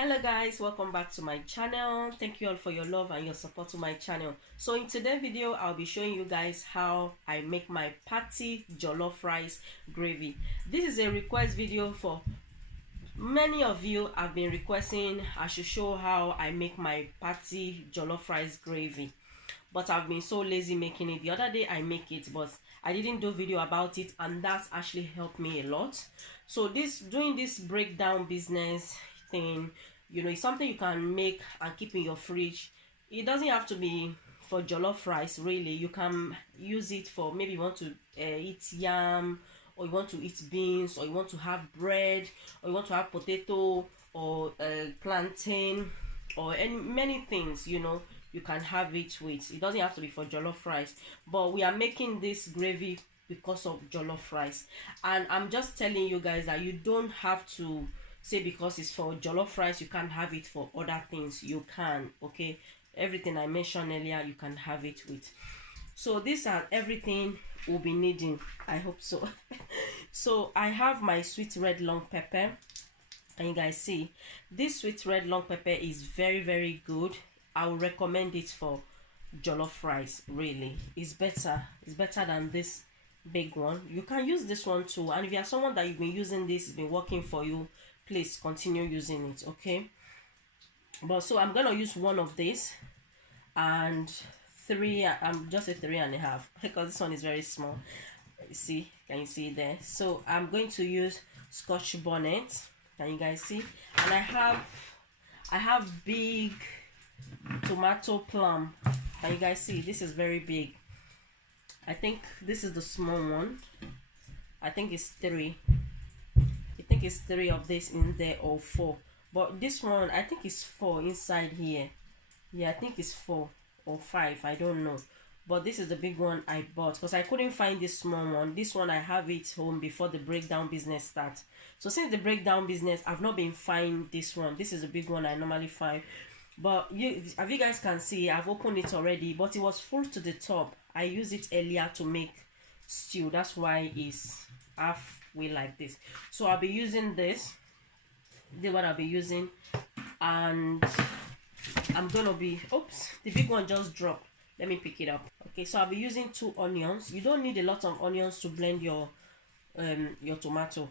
Hello guys, welcome back to my channel. Thank you all for your love and your support to my channel. So in today's video I'll be showing you guys how I make my party jollof rice gravy. This is a request video for many of you have been requesting I should show how I make my party jollof rice gravy, but I've been so lazy making it. The other day I make it, but I didn't do video about it, and that's actually helped me a lot. So doing this breakdown business thing, it's something you can make and keep in your fridge. It doesn't have to be for jollof rice, really. You can use it for, maybe you want to eat yam, or you want to eat beans, or you want to have bread, or you want to have potato, or plantain, or many things. You can have it with. It doesn't have to be for jollof rice, but we are making this gravy because of jollof rice. And I'm just telling you guys that you don't have to say because it's for jollof rice you can't have it for other things. You can, okay? Everything I mentioned earlier you can have it with. So these are everything we'll be needing. I hope so. So I have my sweet red long pepper. Can you guys see? This sweet red long pepper is very good. I would recommend it for jollof rice. Really, it's better than this big one. You can use this one too, and if you are someone that you've been using this, it's been working for you, please continue using it, okay? But so I'm gonna use one of this, and I'm just a 3.5 because this one is very small. See, can you see there? So I'm going to use scotch bonnet. Can you guys see? And I have big tomato plum. Can you guys see? This is very big. I think this is the small one. I think it's 3. I think it's 3 of this in there, or 4. But this one, I think it's 4 inside here. Yeah, I think it's 4 or 5. I don't know. But this is the big one I bought because I couldn't find this small one. This one I have it home before the breakdown business starts. So since the breakdown business, I've not been finding this one. This is the big one I normally find. But as you guys can see, I've opened it already, but it was full to the top. I used it earlier to make stew. That's why it's halfway like this. So I'll be using this. This is what I'll be using. And I'm gonna be, oops, the big one just dropped. Let me pick it up. Okay, so I'll be using 2 onions. You don't need a lot of onions to blend your tomato.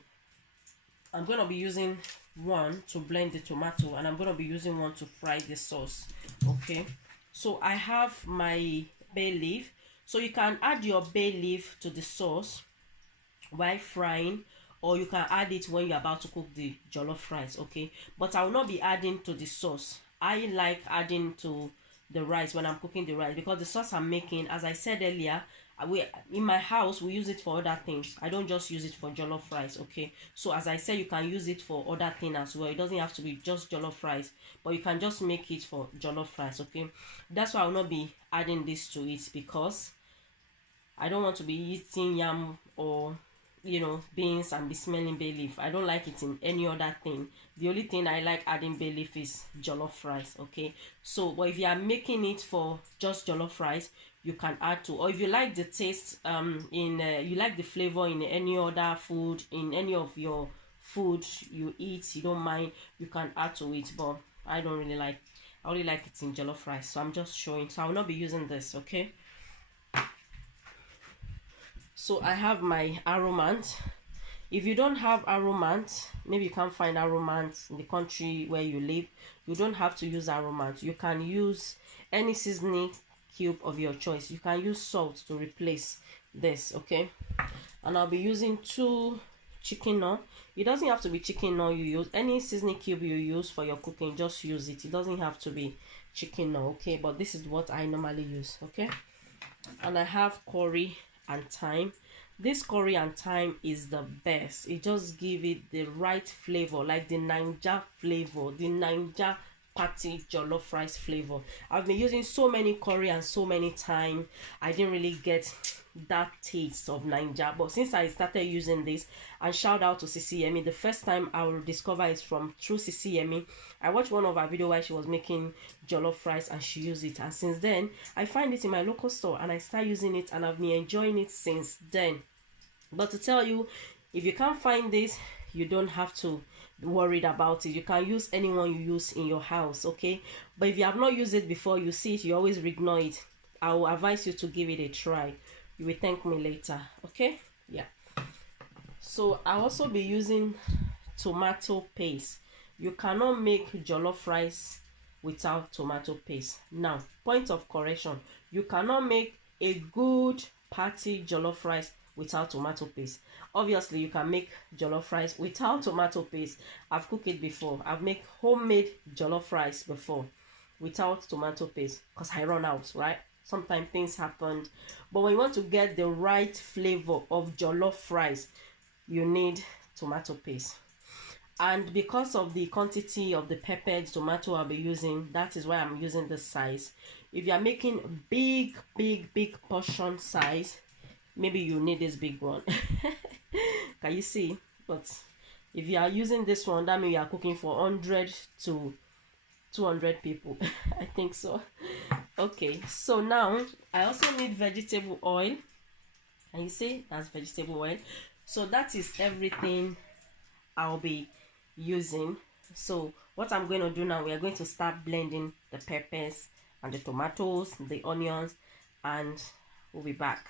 I'm gonna be using 1 to blend the tomato, and I'm gonna be using 1 to fry the sauce. Okay, so I have my bay leaf. So you can add your bay leaf to the sauce while frying, or you can add it when you're about to cook the jollof rice, okay? But I will not be adding to the sauce. I like adding to the rice when I'm cooking the rice, because the sauce I'm making, as I said earlier, in my house we use it for other things. I don't just use it for jollof rice, okay? So as I said, you can use it for other things as well. It doesn't have to be just jollof rice, but you can just make it for jollof rice, okay? That's why I will not be adding this to it, because I don't want to be eating yam or beans and be smelling bay leaf. I don't like it in any other thing. The only thing I like adding bay leaf is jollof rice, okay? So but if you are making it for just jollof rice, you can add to, or if you like the taste you like the flavor in any other food, in any of your food you eat, you don't mind, you can add to it. But I only like it in jollof rice, so I'm just showing. So I will not be using this, okay? So I have my aromat. If you don't have aromat, maybe you can't find aromat in the country where you live, you don't have to use aromat. You can use any seasoning cube of your choice. You can use salt to replace this, okay? And I'll be using 2 chicken oil. It doesn't have to be chicken oil you use. Any seasoning cube you use for your cooking, just use it. It doesn't have to be chicken oil, okay? But this is what I normally use, okay? And I have curry and thyme. This curry and thyme is the best. It just give it the right flavor, like the Niger flavor, the Niger party jollof rice flavor. I've been using so many curry and so many thyme, I didn't really get that taste of Niger. But since I started using this, and shout out to Sisi Yemi, the first time I will discover it from through Sisi Yemi. I watched one of her video while she was making jollof rice and she used it, and since then I find it in my local store and I start using it, and I've been enjoying it since then. But to tell you, if you can't find this, you don't have to be worried about it. You can use anyone you use in your house, okay? But if you have not used it before, you see it, you always ignore it. I will advise you to give it a try. You will thank me later, okay? Yeah. So I'll also be using tomato paste. You cannot make jollof rice without tomato paste. Now, point of correction, you cannot make a good party jollof rice without tomato paste. Obviously, you can make jollof rice without tomato paste. I've cooked it before. I've made homemade jollof rice before without tomato paste because I run out, right? Sometimes things happened. But when you want to get the right flavor of jollof rice, you need tomato paste. And because of the quantity of the peppered tomato I'll be using, that is why I'm using this size. If you are making big portion size, maybe you need this big one. Can you see? But if you are using this one, that means you are cooking for 100 to 200 people. I think so. Okay, so now I also need vegetable oil. And you see, that's vegetable oil. So that is everything I'll be using. So what I'm going to do now, we are going to start blending the peppers and the tomatoes, the onions, and we'll be back.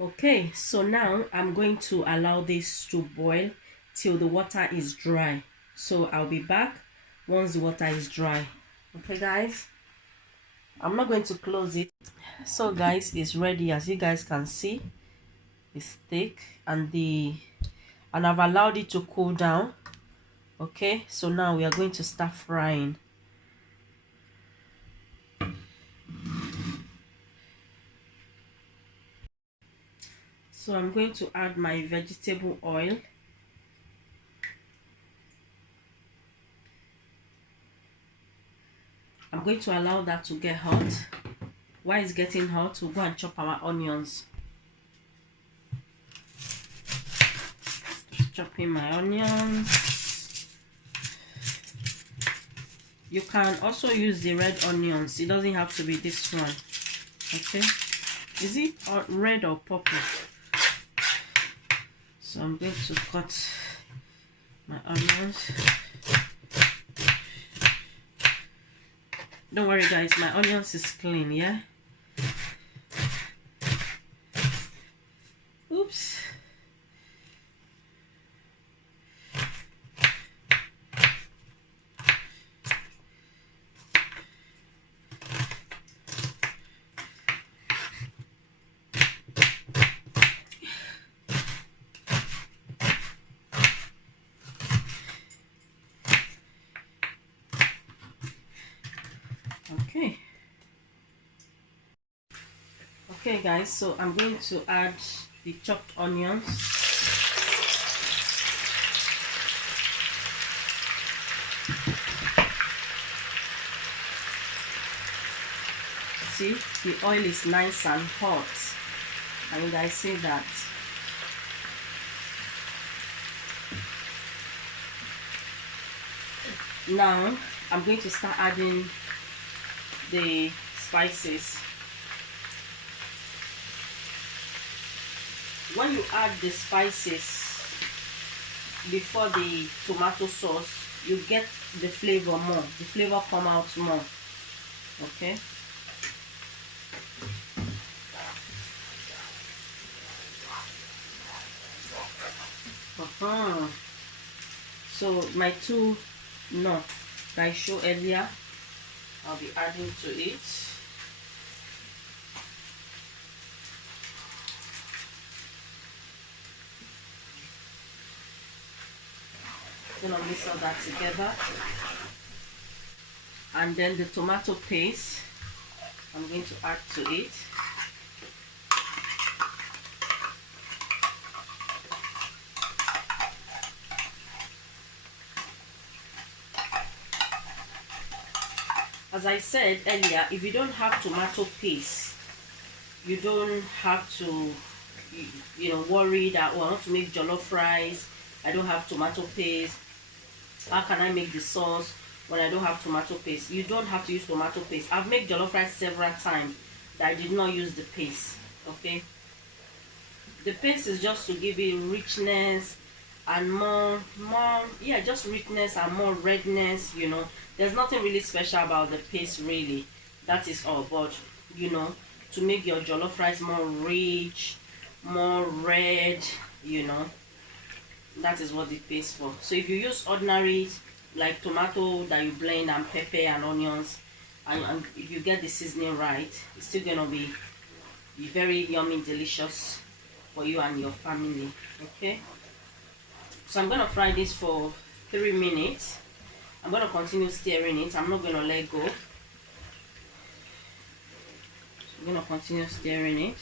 Okay, so now I'm going to allow this to boil till the water is dry. So I'll be back once the water is dry. Okay guys, I'm not going to close it. So guys, it's ready. As you guys can see, it's thick, and I've allowed it to cool down. Okay, so now we are going to start frying. So I'm going to add my vegetable oil. I'm going to allow that to get hot. While it's getting hot, we'll go and chop our onions. Just chopping my onions. You can also use the red onions. It doesn't have to be this one. Okay. Is it red or purple? So I'm going to cut my onions. Don't worry guys, my onions is clean, yeah? Oops. Okay guys, so I'm going to add the chopped onions. See, the oil is nice and hot. Can you guys see that? Now I'm going to start adding the spices. When you add the spices before the tomato sauce, you get the flavor more. The flavor come out more. Okay. So my two nuts that I showed earlier, I'll be adding to it. Gonna mix all that together, and then the tomato paste I'm going to add to it. As I said earlier, if you don't have tomato paste, you don't have to worry that, oh, I want to make jollof rice, I don't have tomato paste, how can I make the sauce when I don't have tomato paste? You don't have to use tomato paste. I've made jollof rice several times that I did not use the paste. Okay, the paste is just to give it richness and more just richness and more redness. There's nothing really special about the paste, really. That is all. But to make your jollof rice more rich, more red, that is what the paste for. So if you use ordinary like tomato that you blend and pepper and onions, and if you get the seasoning right, it's still gonna be very yummy, delicious for you and your family. Okay, so I'm gonna fry this for 3 minutes. I'm gonna continue stirring it. I'm not gonna let go. I'm gonna continue stirring it.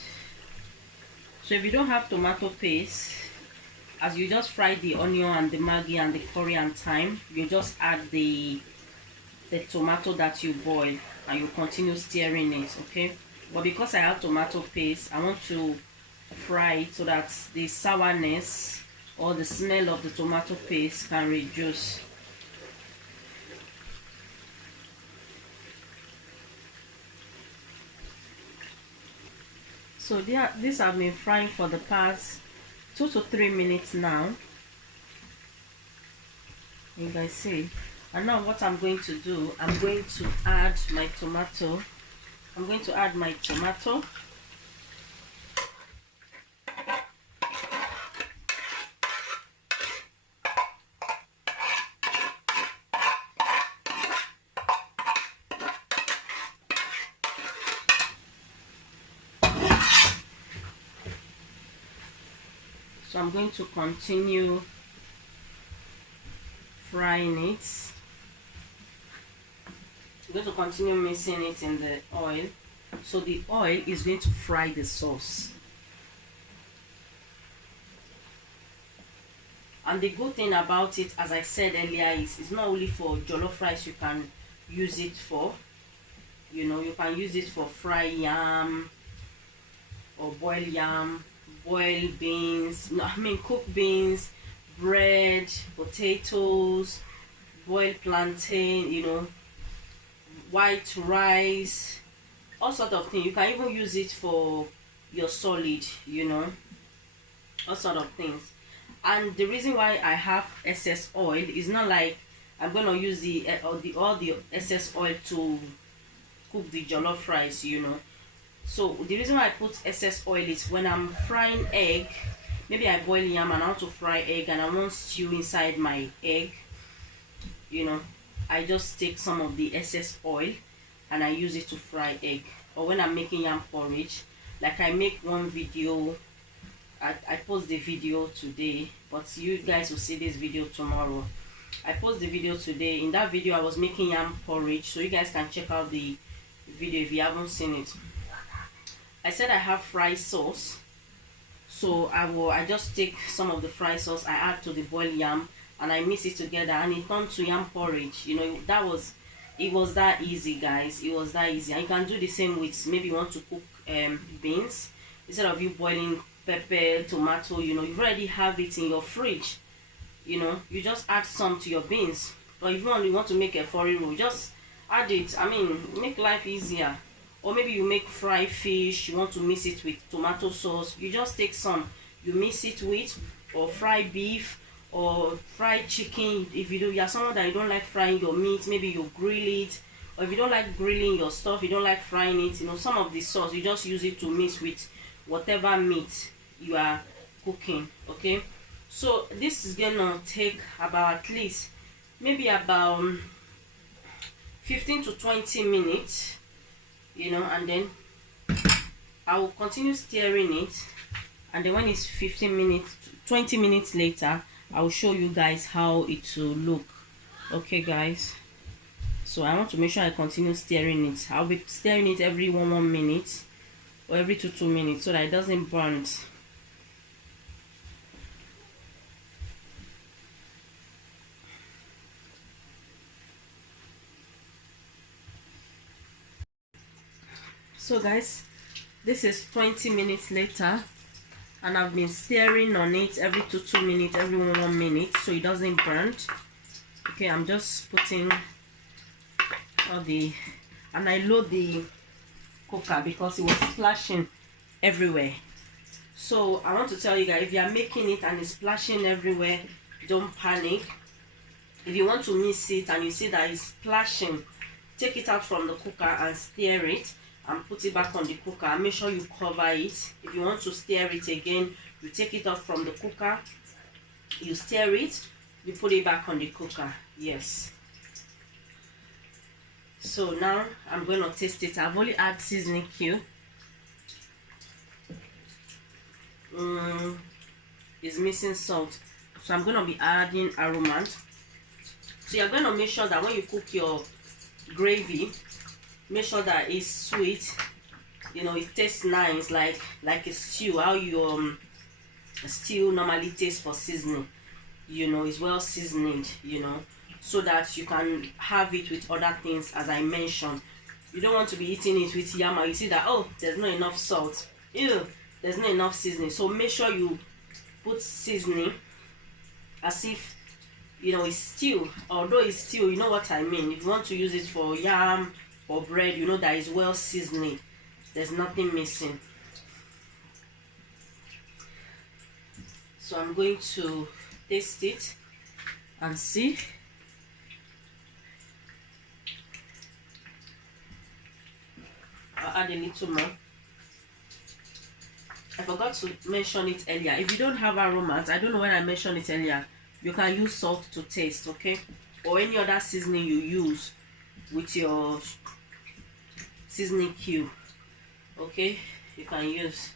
So if you don't have tomato paste, as you just fry the onion and the Maggi and the curry and thyme, you just add the tomato that you boil and you continue stirring it. Okay, but because I have tomato paste, I want to fry it so that the sourness or the smell of the tomato paste can reduce. So this have been frying for the past 2 to 3 minutes now. You guys see. And now what I'm going to do, I'm going to add my tomato. I'm going to add my tomato. So I'm going to continue frying it. I'm going to continue mixing it in the oil. So the oil is going to fry the sauce. And the good thing about it, as I said earlier, is it's not only for jollof rice you can use it for. You can use it for fried yam or boiled yam, boiled beans, cooked beans, bread, potatoes, boiled plantain, white rice, all sort of things. You can even use it for your solid, all sort of things. And the reason why I have excess oil is not like I'm gonna use all the excess oil to cook the jollof rice, So the reason why I put excess oil is when I'm frying egg, maybe I boil yam and I want to fry egg and I want stew inside my egg, I just take some of the excess oil and I use it to fry egg. Or when I'm making yam porridge, like I make one video, I post the video today, but you guys will see this video tomorrow. I post the video today. In that video I was making yam porridge, so you guys can check out the video if you haven't seen it. I said I have fried sauce, so I just take some of the fried sauce, I add to the boiled yam and I mix it together and it turned to yam porridge. It was that easy, guys. It was that easy. And you can do the same with, maybe you want to cook beans. Instead of you boiling pepper, tomato, you already have it in your fridge. You just add some to your beans. Or if you want to make a foreign roll, just add it. Make life easier. Or maybe you make fried fish, you want to mix it with tomato sauce, you just take some, you mix it with, or fried beef or fried chicken. If you are someone that you don't like frying your meat, maybe you grill it. Or if you don't like grilling your stuff, you don't like frying it, some of the sauce you just use it to mix with whatever meat you are cooking. Okay, So this is gonna take about at least maybe about 15 to 20 minutes, you know, and then I will continue stirring it, and then when it's 15 minutes 20 minutes later, I will show you guys how it will look. Okay guys, so I want to make sure I continue stirring it. I'll be stirring it every 1 minute or every 2 minutes so that it doesn't burn. So guys, this is 20 minutes later, and I've been stirring on it every 2 minutes, every 1 minute, so it doesn't burn. Okay, I'm just putting all the, and I load the cooker because it was splashing everywhere. So I want to tell you guys, if you are making it and it's splashing everywhere, don't panic. If you want to miss it and you see that it's splashing, take it out from the cooker and stir it and put it back on the cooker, and make sure you cover it. If you want to stir it again, you take it off from the cooker, you stir it, you put it back on the cooker. Yes. So now I'm going to taste it. I've only added seasoning cube. It's missing salt, so I'm going to be adding aromat. So you're going to make sure that when you cook your gravy, make sure that it's sweet, you know, it tastes nice, like a stew, how your stew normally tastes for seasoning, you know, it's well seasoned, you know, so that you can have it with other things. As I mentioned, you don't want to be eating it with yama, you see that, oh, there's not enough salt, ew, there's not enough seasoning. So make sure you put seasoning as if, you know, it's stew. Although it's stew, you know what I mean. If you want to use it for yam or bread, you know that is well seasoned, there's nothing missing. So I'm going to taste it and see. I'll add a little more. I forgot to mention it earlier. If you don't have aromat, I don't know when I mentioned it earlier, you can use salt to taste, okay, or any other seasoning you use with your seasoning cube, okay, you can use.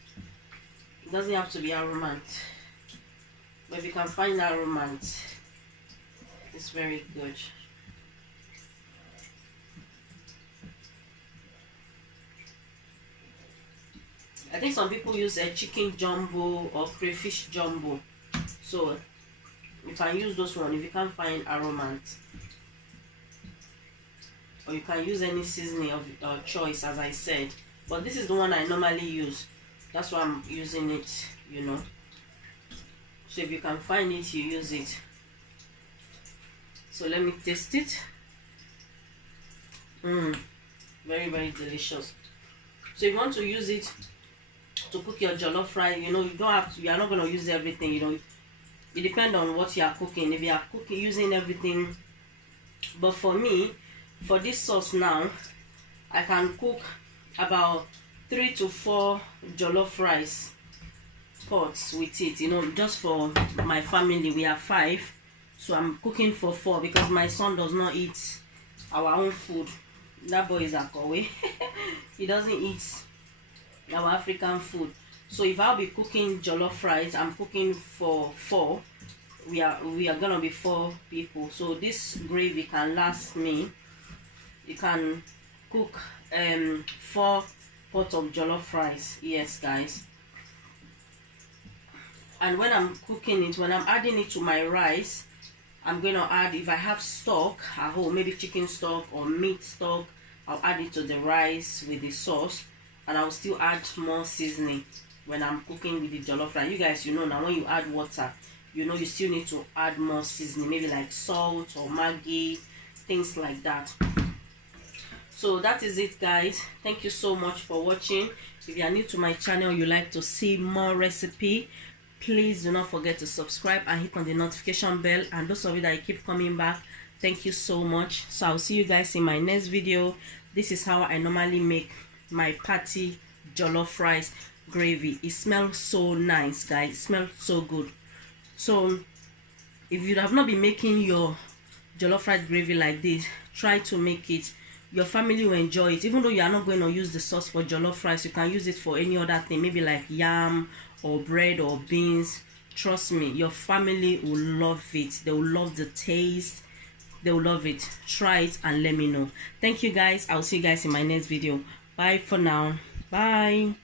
It doesn't have to be aromat, but if you can find aromat, it's very good. I think some people use a chicken jumbo or crayfish jumbo, so you can use those one if you can't find aromat, or you can use any seasoning of your choice, as I said, but this is the one I normally use, that's why I'm using it, you know. So if you can find it, you use it. So let me taste it. Very, very delicious. So if you want to use it to cook your jollof rice, you know, you don't have to, you are not going to use everything, you know, it depends on what you are cooking. If you are cooking using everything, but for me, for this sauce now, I can cook about 3 to 4 jollof rice pots with it, you know, just for my family. We are 5, so I'm cooking for 4 because my son does not eat our own food. That boy is a Kowe. He doesn't eat our African food. So if I'll be cooking jollof rice, I'm cooking for 4. We are gonna be 4 people. So this gravy can last me. You can cook 4 pots of jollof rice. Yes, guys. And when I'm cooking it, when I'm adding it to my rice, I'm gonna add, if I have stock at home, maybe chicken stock or meat stock, I'll add it to the rice with the sauce, and I'll still add more seasoning when I'm cooking with the jollof rice. You guys, you know now, when you add water, you know you still need to add more seasoning, maybe like salt or Maggi, things like that. So that is it, guys. Thank you so much for watching. If you are new to my channel, you like to see more recipe, please do not forget to subscribe and hit on the notification bell. And those of you that keep coming back, thank you so much. So I'll see you guys in my next video. This is how I normally make my patty jollof rice gravy. It smells so nice, guys. It smells so good. So if you have not been making your jollof rice gravy like this, try to make it. Your family will enjoy it. Even though you are not going to use the sauce for jollof rice, you can use it for any other thing, maybe like yam or bread or beans. Trust me, your family will love it. They will love the taste. They will love it. Try it and let me know. Thank you guys. I'll see you guys in my next video. Bye for now. Bye.